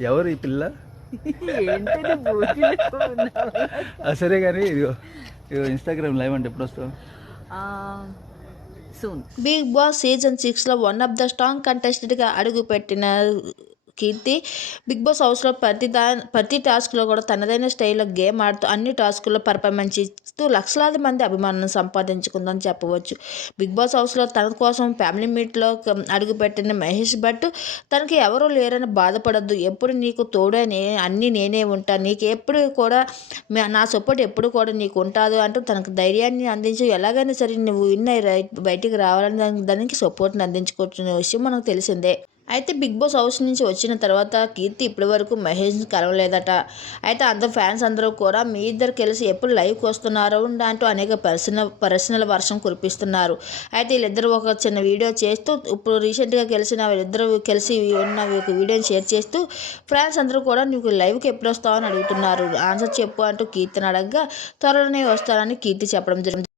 ఎవరు ఈ పిల్ల? సరే కానీ ఇదిగో ఇదిగో ఇన్స్టాగ్రామ్ లైవ్ అంటే ఎప్పుడు వస్తావు. బిగ్ బాస్ సీజన్ సిక్స్లో వన్ ఆఫ్ ద స్ట్రాంగ్ కంటెస్టెంట్గా అడుగుపెట్టిన కీర్తి. బిగ్ బాస్ హౌస్లో ప్రతి దా ప్రతి టాస్క్లో కూడా తనదైన స్టైల్లో గేమ్ ఆడుతూ అన్ని టాస్కుల్లో పర్ఫార్మెన్స్ ఇస్తూ లక్షలాది మంది అభిమానులను సంపాదించుకుందని చెప్పవచ్చు. బిగ్ బాస్ హౌస్లో తన కోసం ఫ్యామిలీ మీట్లో అడుగుపెట్టిన మహేష్ భట్ తనకి ఎవరూ లేరని బాధపడద్దు. ఎప్పుడు నీకు తోడే నే అన్నీ నేనే ఉంటాను నీకు ఎప్పుడు కూడా నా సపోర్ట్ ఎప్పుడు కూడా నీకు ఉంటాదు అంటూ తనకు ధైర్యాన్ని అందించి. ఎలాగైనా సరే నువ్వు విన్ అయ్యి రై- బయటికి రావాలని దానికి- దానికి సపోర్ట్ని అందించుకుంటున్న విషయం మనకు తెలిసిందే. అయితే బిగ్ బాస్ హౌస్ నుంచి వచ్చిన తర్వాత కీర్తి ఇప్పటి వరకు మహేష్ని కలవలేదట. అయితే అందరు ఫ్యాన్స్ అందరూ కూడా మీ ఇద్దరు కలిసి ఎప్పుడు లైవ్కి వస్తున్నారు? అంటూ అనేక పర్సనల్ పర్సనల్ వర్షం కురిపిస్తున్నారు. అయితే వీళ్ళిద్దరూ ఒక చిన్న వీడియో చేస్తూ ఇప్పుడు రీసెంట్గా కలిసిన వీళ్ళిద్దరూ కలిసి ఉన్న ఒక వీడియోని షేర్ చేస్తూ ఫ్యాన్స్ అందరూ కూడా నీకు లైవ్కి ఎప్పుడు వస్తావు అని అడుగుతున్నారు. ఆన్సర్ చెప్పు అంటూ కీర్తిని అడగగా త్వరలోనే వస్తానని కీర్తి చెప్పడం జరిగింది